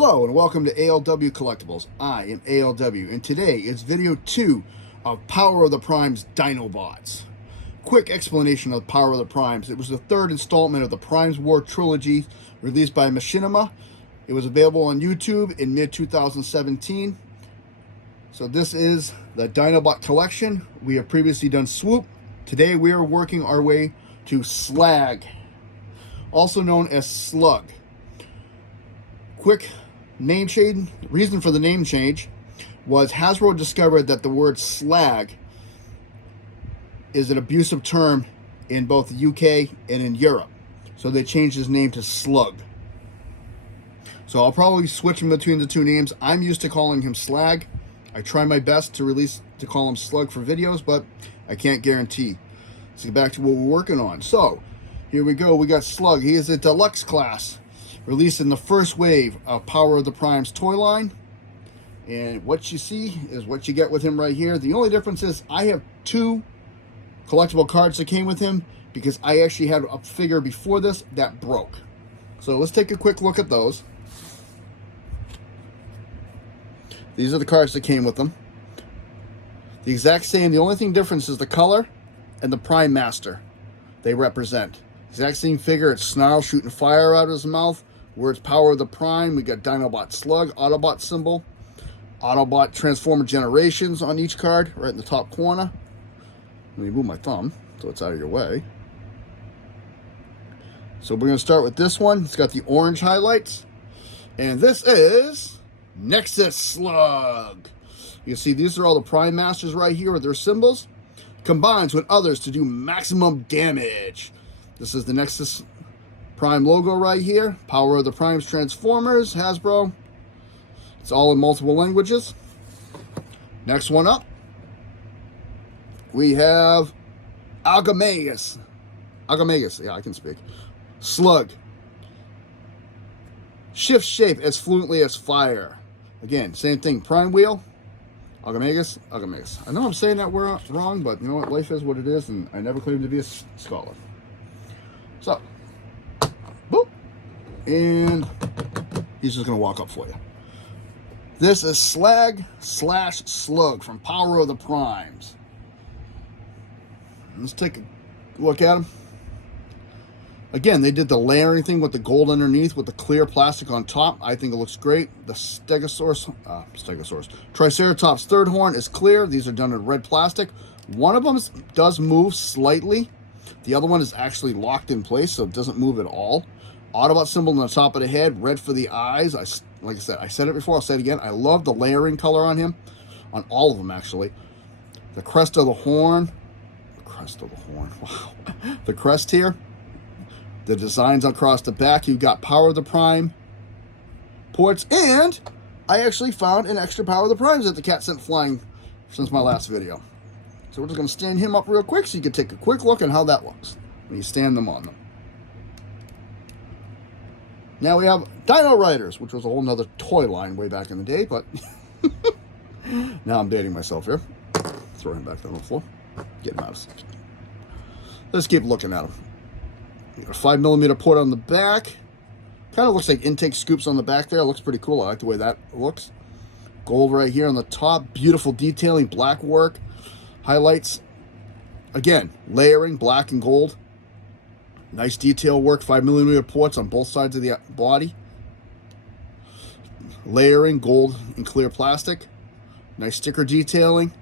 Hello and welcome to ALW Collectibles. I am ALW and today is video 2 of Power of the Primes Dinobots. Quick explanation of Power of the Primes. It was the third installment of the Primes War trilogy released by Machinima. It was available on YouTube in mid-2017. So this is the Dinobot collection. We have previously done Swoop. Today we are working our way to Slag, also known as Slug. Quick name change. Reason for the name change was Hasbro discovered that the word slag is an abusive term in both the UK and in Europe. So they changed his name to Slug. So I'll probably switch in between the two names. I'm used to calling him Slag. I try my best to call him Slug for videos, but I can't guarantee. Let's get back to what we're working on. So here we go. We got Slug. He is a deluxe class, released in the first wave of Power of the Primes toy line. And what you see is what you get with him right here. The only difference is I have 2 collectible cards that came with him because I actually had a figure before this that broke. So let's take a quick look at those. These are the cards that came with them. The exact same. The only thing difference is the color and the Prime Master they represent. Exact same figure. It's Snarl shooting fire out of his mouth. Words Power of the Prime. We got Dinobot Slug, Autobot symbol, Autobot Transformer Generations on each card, right in the top corner. Let me move my thumb so it's out of your way. So we're going to start with this one. It's got the orange highlights. And this is Nexus Slug. You can see these are all the Prime Masters right here with their symbols. Combines with others to do maximum damage. This is the Nexus Prime logo right here. Power of the Primes Transformers, Hasbro. It's all in multiple languages. Next one up, we have Algamagus. Yeah, I can speak. Slug. Shift shape as fluently as fire. Again, same thing. Prime wheel. Algamagus. I know I'm saying that wrong, but you know what? Life is what it is, and I never claimed to be a scholar. So, boop. And he's just going to walk up for you. This is Slag/Slug from Power of the Primes. Let's take a look at him. Again, they did the layering thing with the gold underneath with the clear plastic on top. I think it looks great. The Triceratops third horn is clear. These are done in red plastic. One of them does move slightly. The other one is actually locked in place, so it doesn't move at all. Autobot symbol on the top of the head, red for the eyes. Like I said it before, I'll say it again. I love the layering color on him, on all of them actually. The crest of the horn. Wow. The crest here. The designs across the back. You've got Power of the Prime ports, and I actually found an extra Power of the Primes that the cat sent flying since my last video. So we're just going to stand him up real quick so you can take a quick look at how that looks when you stand them on them. Now we have Dino Riders, which was a whole nother toy line way back in the day, but now I'm dating myself here. Throw him back down on the floor. Get him out. Let's keep looking at him. A 5mm port on the back. Kind of looks like intake scoops on the back there. It looks pretty cool. I like the way that looks. Gold right here on the top. Beautiful detailing, black work. Highlights. Again, layering, black and gold. Nice detail work. 5mm ports on both sides of the body. Layering, gold and clear plastic. Nice sticker detailing.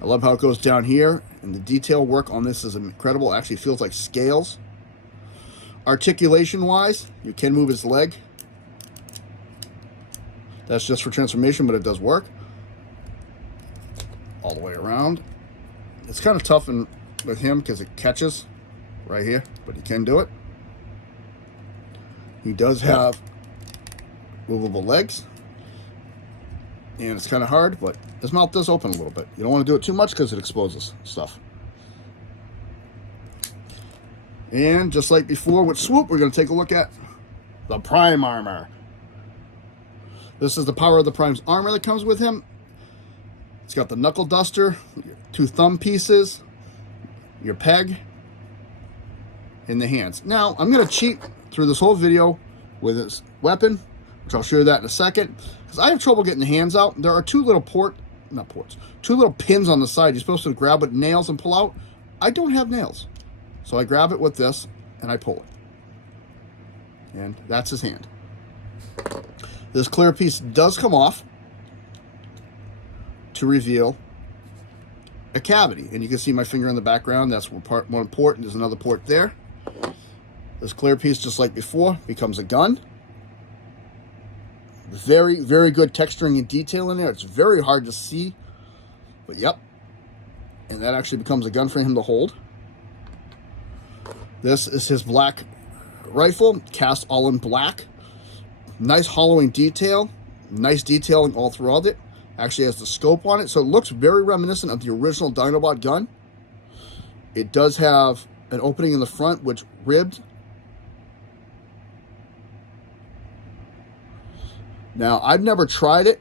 I love how it goes down here, and the detail work on this is incredible. It actually feels like scales. Articulation-wise, you can move his leg. That's just for transformation, but it does work. All the way around. It's kind of tough with him because it catches right here, but he can do it. He does have movable legs. And it's kind of hard, but his mouth does open a little bit. You don't want to do it too much because it exposes stuff. And just like before with Swoop, we're going to take a look at the Prime Armor. This is the Power of the Primes armor that comes with him. It's got the knuckle duster, 2 thumb pieces, your peg, and the hands. Now, I'm going to cheat through this whole video with this weapon, which I'll show you that in a second, because I have trouble getting the hands out. There are two little two little pins on the side. You're supposed to grab with nails and pull out. I don't have nails. So I grab it with this, and I pull it. And that's his hand. This clear piece does come off to reveal a cavity. And you can see my finger in the background. That's one port, and there's another port there. This clear piece, just like before, becomes a gun. Very, very good texturing and detail in there. It's very hard to see, but yep. And that actually becomes a gun for him to hold. This is his black rifle, cast all in black. Nice hollowing detail. Nice detailing all throughout it. Actually has the scope on it, so it looks very reminiscent of the original Dinobot gun. It does have an opening in the front, which ribbed. Now, I've never tried it,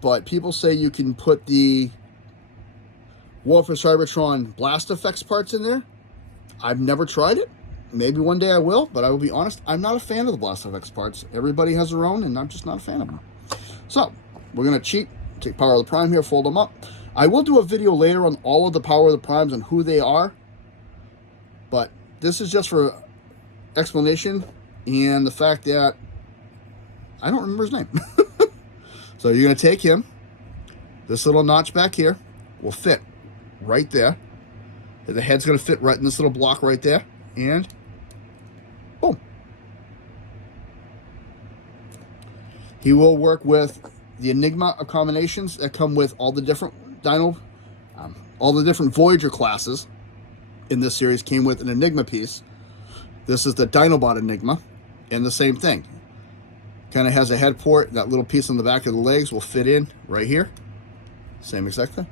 but people say you can put the War for Cybertron blast effects parts in there. I've never tried it. Maybe one day I will, but I will be honest, I'm not a fan of the blast effects parts. Everybody has their own, and I'm just not a fan of them. So, we're going to cheat, take Power of the Prime here, fold them up. I will do a video later on all of the Power of the Primes and who they are, but this is just for explanation and the fact that I don't remember his name. So you're going to take him. This little notch back here will fit right there. The head's going to fit right in this little block right there. And boom. He will work with the Enigma combinations that come with all the different all the different Voyager classes in this series came with an Enigma piece. This is the Dinobot Enigma, and the same thing. Kind of has a head port. That little piece on the back of the legs will fit in right here. Same exact thing.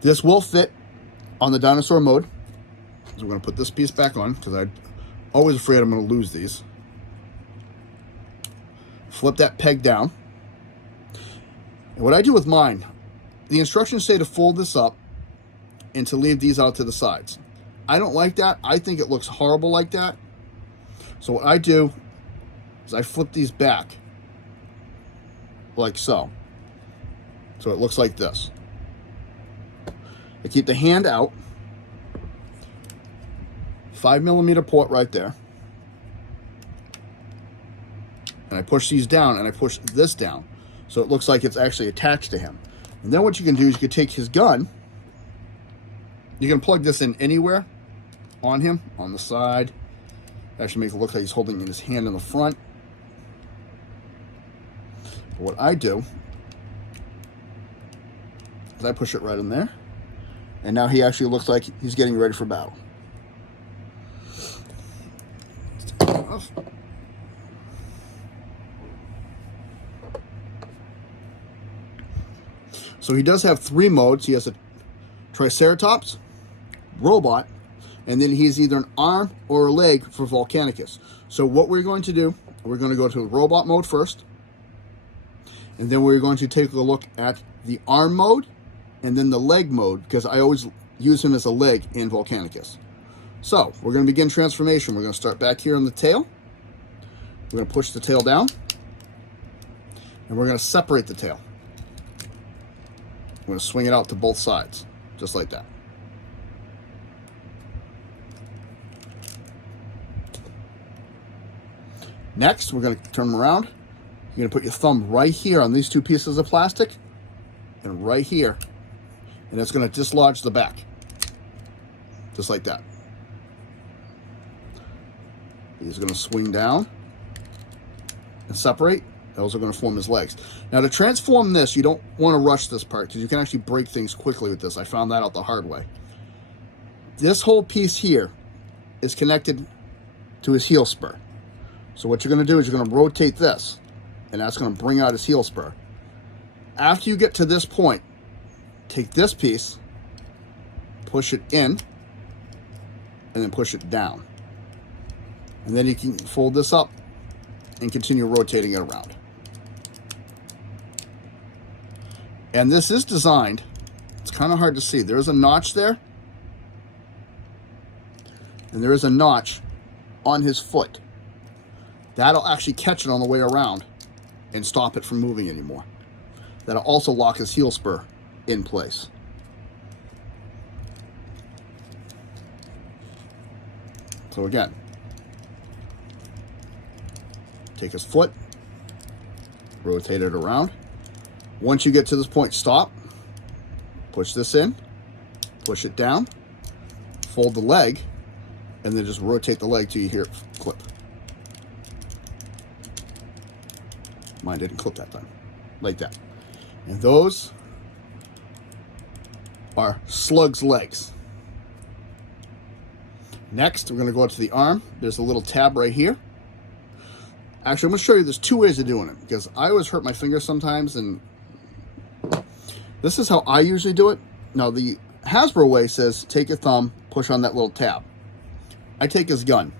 This will fit on the dinosaur mode. So we're going to put this piece back on because I'm always afraid I'm going to lose these. Flip that peg down. And what I do with mine, the instructions say to fold this up and to leave these out to the sides. I don't like that. I think it looks horrible like that. So what I do is I flip these back like so. So it looks like this. I keep the hand out. 5mm port right there. And I push these down and I push this down. So it looks like it's actually attached to him. And then what you can do is you can take his gun. You can plug this in anywhere on him, on the side. Actually make it look like he's holding in his hand in the front. But what I do is I push it right in there. And now he actually looks like he's getting ready for battle. Let's take that off. So he does have 3 modes. He has a Triceratops, robot, and then he's either an arm or a leg for Volcanicus. So what we're going to do, we're going to go to robot mode first, and then we're going to take a look at the arm mode, and then the leg mode, because I always use him as a leg in Volcanicus. So we're going to begin transformation. We're going to start back here on the tail. We're going to push the tail down, and we're going to separate the tail. We're going to swing it out to both sides, just like that. Next, we're going to turn them around. You're going to put your thumb right here on these 2 pieces of plastic, and right here, and it's going to dislodge the back, just like that. He's going to swing down and separate. Those are going to form his legs. Now, to transform this, you don't want to rush this part because you can actually break things quickly with this. I found that out the hard way. This whole piece here is connected to his heel spur. So what you're going to do is you're going to rotate this, and that's going to bring out his heel spur. After you get to this point, take this piece, push it in, and then push it down. And then you can fold this up and continue rotating it around. And this is designed, it's kind of hard to see. There's a notch there. And there is a notch on his foot. That'll actually catch it on the way around and stop it from moving anymore. That'll also lock his heel spur in place. So again, take his foot, rotate it around. Once you get to this point, stop, push this in, push it down, fold the leg, and then just rotate the leg till you hear it clip. Mine didn't clip that time. Like that. And those are Slug's legs. Next, we're going to go out to the arm. There's a little tab right here. Actually, I'm going to show you there's two ways of doing it, because I always hurt my fingers sometimes, and this is how I usually do it. Now, the Hasbro way says take your thumb, push on that little tab. I take his gun,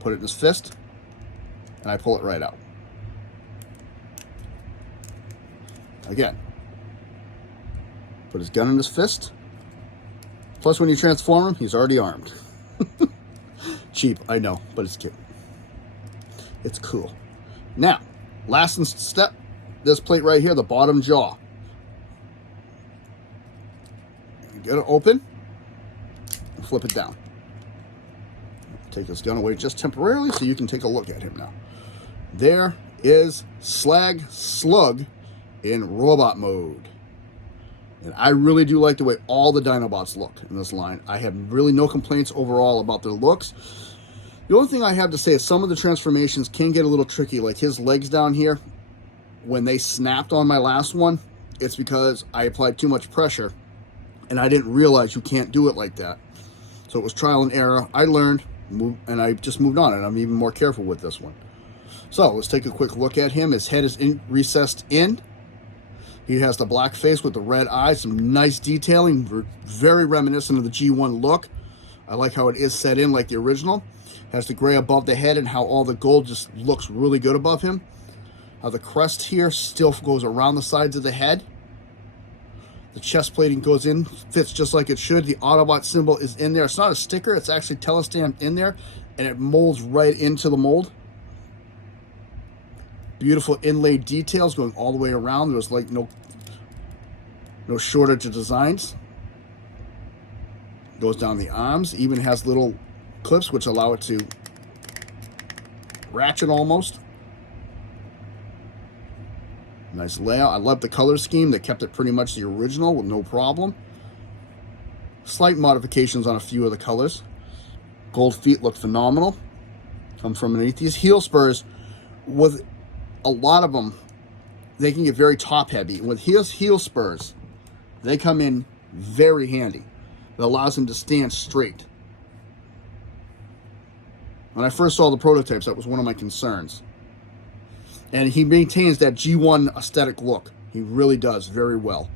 put it in his fist, and I pull it right out. Again, put his gun in his fist. Plus, when you transform him, he's already armed. Cheap, I know, but it's cute. It's cool. Now, last step, this plate right here, the bottom jaw. You get it open, and flip it down. Take this gun away just temporarily so you can take a look at him now. There is Slug in robot mode. And I really do like the way all the Dinobots look in this line. I have really no complaints overall about their looks. The only thing I have to say is some of the transformations can get a little tricky, like his legs down here. When they snapped on my last one, it's because I applied too much pressure and I didn't realize you can't do it like that. So it was trial and error. I learned, and I just moved on, and I'm even more careful with this one. So let's take a quick look at him. His head is recessed in. He has the black face with the red eyes, some nice detailing, very reminiscent of the G1 look. I like how it is set in like the original. Has the gray above the head and how all the gold just looks really good above him. How the crest here still goes around the sides of the head. The chest plating goes in, fits just like it should. The Autobot symbol is in there. It's not a sticker, it's actually telestamped in there, and it molds right into the mold. Beautiful inlaid details going all the way around. There's like no shortage of designs. Goes down the arms, even has little clips which allow it to ratchet almost. Nice layout. I love the color scheme. They kept it pretty much the original with no problem. Slight modifications on a few of the colors. Gold feet look phenomenal. Come from underneath these heel spurs. With a lot of them, they can get very top heavy. With heel spurs, they come in very handy. It allows them to stand straight. When I first saw the prototypes, that was one of my concerns. And he maintains that G1 aesthetic look. He really does very well.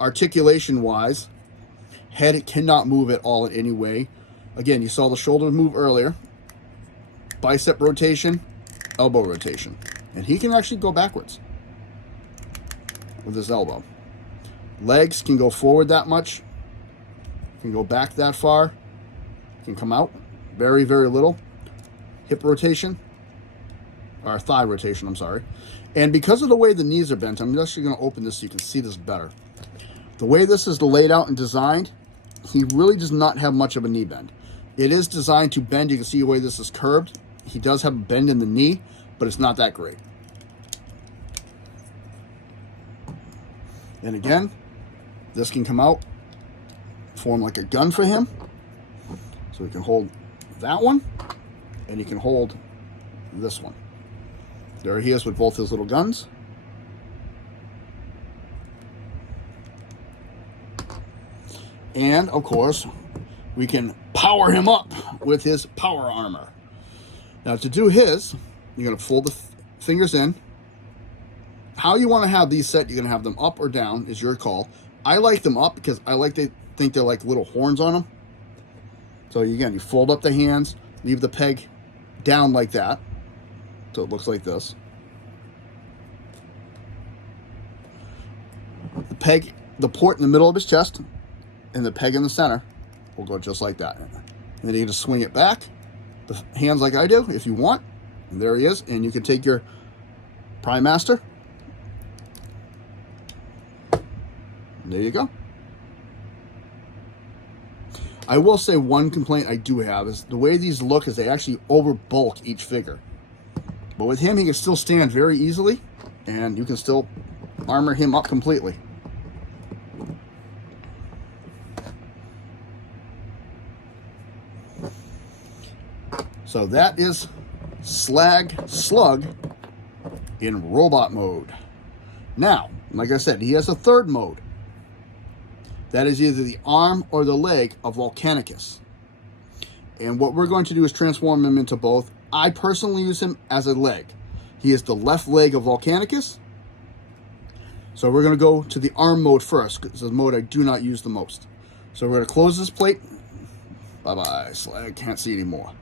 Articulation-wise, head cannot move at all in any way. Again, you saw the shoulder move earlier. Bicep rotation, elbow rotation. And he can actually go backwards with his elbow. Legs can go forward that much. Can go back that far. Can come out very, very little. Hip rotation. Or thigh rotation, I'm sorry. And because of the way the knees are bent, I'm actually going to open this so you can see this better. The way this is laid out and designed, he really does not have much of a knee bend. It is designed to bend. You can see the way this is curved. He does have a bend in the knee, but it's not that great. And again, this can come out, form like a gun for him. So he can hold that one, and he can hold this one. There he is with both his little guns. And, of course, we can power him up with his power armor. Now, to do his, you're going to fold the fingers in. How you want to have these set, you're going to have them up or down, is your call. I like them up because I like to think they're like little horns on them. So, again, you fold up the hands, leave the peg down like that. So it looks like this. The peg the port in the middle of his chest and the peg in the center will go just like that. And then you can just swing it back, the hands like I do, if you want. And there he is. And you can take your Prime Master. And there you go. I will say one complaint I do have is the way these look is they actually overbulk each figure. But with him, he can still stand very easily, and you can still armor him up completely. So that is Slug in robot mode. Now, like I said, he has a third mode. That is either the arm or the leg of Volcanicus. And what we're going to do is transform him into both. I personally use him as a leg. He is the left leg of Volcanicus. So we're going to go to the arm mode first, because it's the mode I do not use the most. So we're going to close this plate. Bye-bye, Slag. Can't see anymore.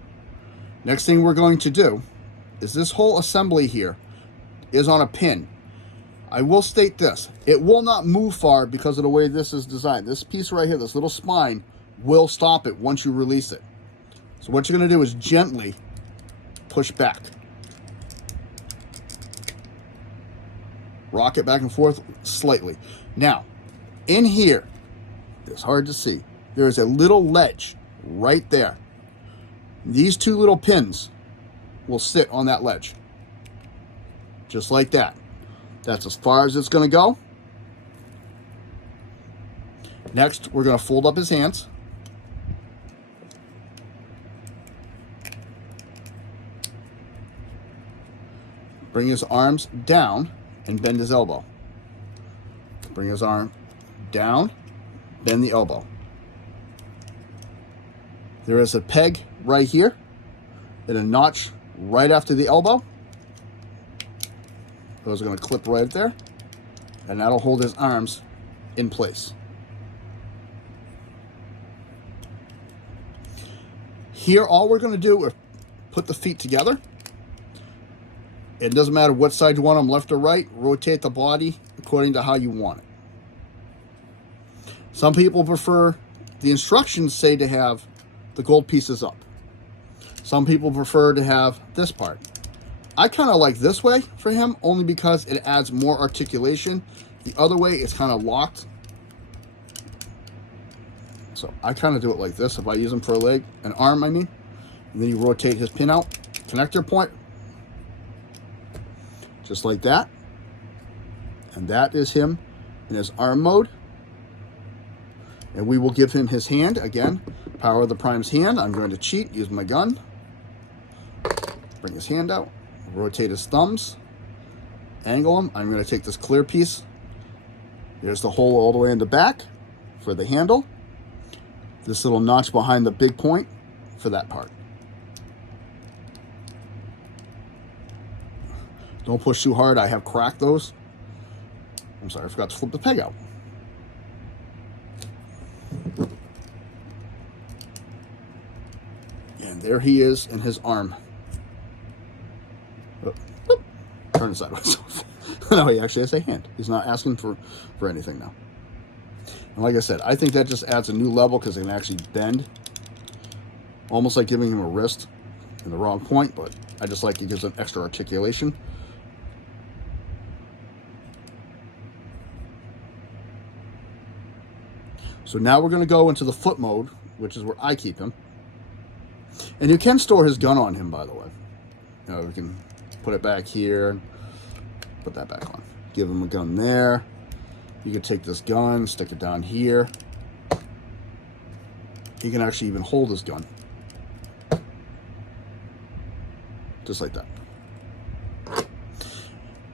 Next thing we're going to do is this whole assembly here is on a pin. I will state this. It will not move far because of the way this is designed. This piece right here, this little spine, will stop it once you release it. So what you're going to do is gently push back. Rock it back and forth slightly. Now, in here, it's hard to see, there is a little ledge right there. These two little pins will sit on that ledge. Just like that. That's as far as it's going to go. Next, we're going to fold up his hands. Bring his arms down and bend his elbow. Bring his arm down, bend the elbow. There is a peg right here and a notch right after the elbow. Those are going to clip right there, and that'll hold his arms in place. Here, all we're going to do is put the feet together. It doesn't matter what side you want them, left or right. Rotate the body according to how you want it. Some people prefer, the instructions say to have the gold pieces up. Some people prefer to have this part. I kind of like this way for him, only because it adds more articulation. The other way, it's kind of locked. So I kind of do it like this if I use him for a leg, an arm, I mean. And then you rotate his pin out, connector point, just like that. And that is him in his arm mode. And we will give him his hand, again, power of the Prime's hand. I'm going to cheat, use my gun. Bring his hand out. Rotate his thumbs, angle them. I'm going to take this clear piece. There's the hole all the way in the back for the handle. This little notch behind the big point for that part. Don't push too hard. I have cracked those. I'm sorry, I forgot to flip the peg out. And there he is in his arm. Turn it sideways. No, he actually has a hand. He's not asking for anything now. And like I said, I think that just adds a new level because they can actually bend. Almost like giving him a wrist in the wrong point, but I just like it gives an extra articulation. So now we're going to go into the foot mode, which is where I keep him. And you can store his gun on him, by the way. You know, we can put it back here, put that back on. Give him a gun there. You can take this gun, stick it down here. He can actually even hold his gun. Just like that.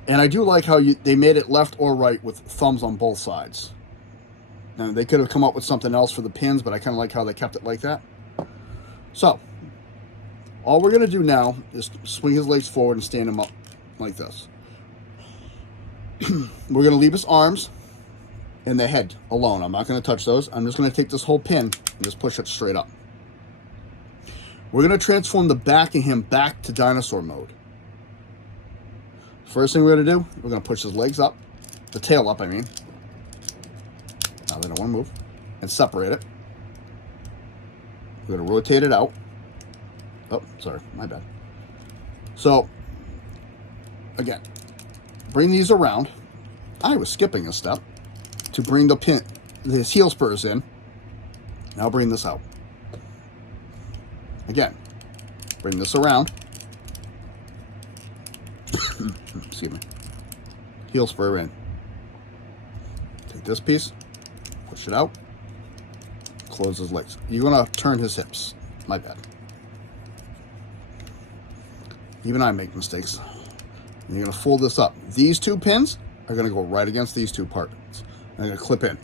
And I do like how they made it left or right with thumbs on both sides. Now, they could have come up with something else for the pins, but I kind of like how they kept it like that. So, all we're going to do now is swing his legs forward and stand him up like this. We're going to leave his arms and the head alone. I'm not going to touch those. I'm just going to take this whole pin and just push it straight up. We're going to transform the back of him back to dinosaur mode. First thing we're going to do, we're going to push his legs up, the tail up, I mean. Now they don't want to move. And separate it. We're going to rotate it out. Oh, sorry, my bad. So, again, bring these around. I was skipping a step to bring his heel spurs in. Now bring this out. Again, bring this around. Excuse me. Heel spur in. Take this piece, push it out, close his legs. You're going to turn his hips. My bad. Even I make mistakes. And you're going to fold this up. These two pins are going to go right against these two parts. And they're going to clip in.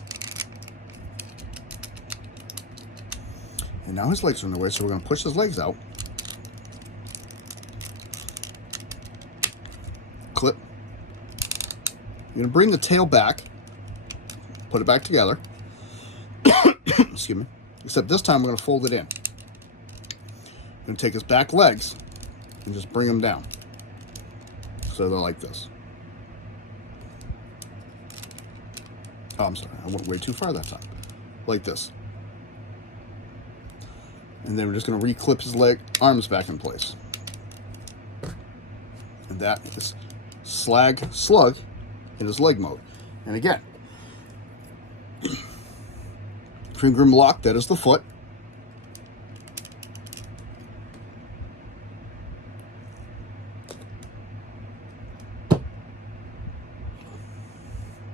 And now his legs are in the way, so we're going to push his legs out. Clip. You're going to bring the tail back. Put it back together. Excuse me. Except this time we're going to fold it in. We're going to take his back legs and just bring them down. So they're like this. Oh, I'm sorry. I went way too far that time. Like this. And then we're just going to re-clip his arms back in place. And that is Slug in his leg mode. And again, finger lock, that is the foot.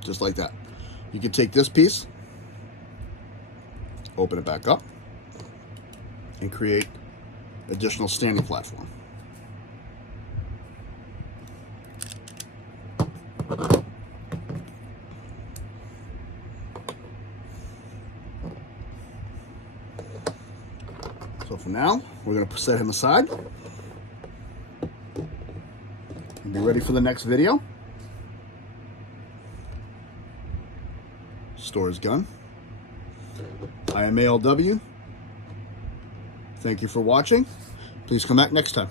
Just like that. You can take this piece, open it back up, and create additional standing platform. So for now, we're going to set him aside and be ready for the next video. Store his gun. I am ALW. Thank you for watching. Please come back next time.